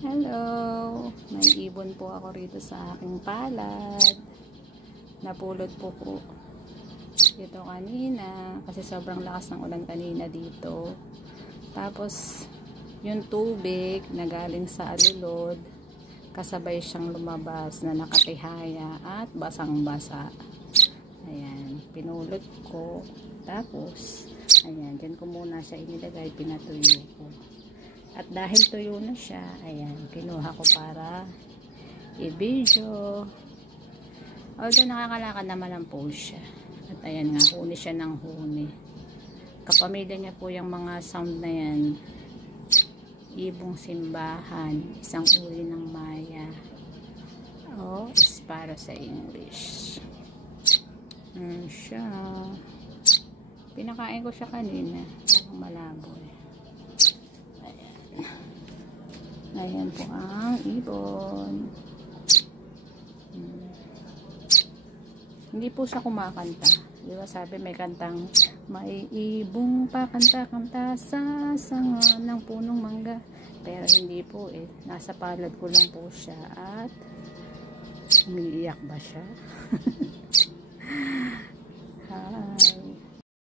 Hello! May ibon po ako rito sa aking palad. Napulot po ko dito kanina kasi sobrang lakas ng ulan kanina dito. Tapos yung tubig na galing sa alulod, kasabay siyang lumabas na nakatihaya at basang-basa. Ayan, pinulot ko. Tapos, ayan, dyan ko muna siya inilagay, pinatuyo ko. At dahil tuyo na siya, ayan, kinuha ko para i-video. Although nakakalakad naman lang po siya. At ayan nga, huni siya ng huni. Kapamilya niya po yung mga sound na yan. Ibong simbahan, isang uri ng maya. O, esparo sa English. Siya. Pinakain ko siya kanina. Parang malabo eh. Ayan po ang ibon. Hindi po siya kumakanta. Di ba sabi may kantang may ibong pakanta-kanta sa sanga ng punong mangga. Pero hindi po eh. Nasa palad ko lang po siya at umiiyak ba siya?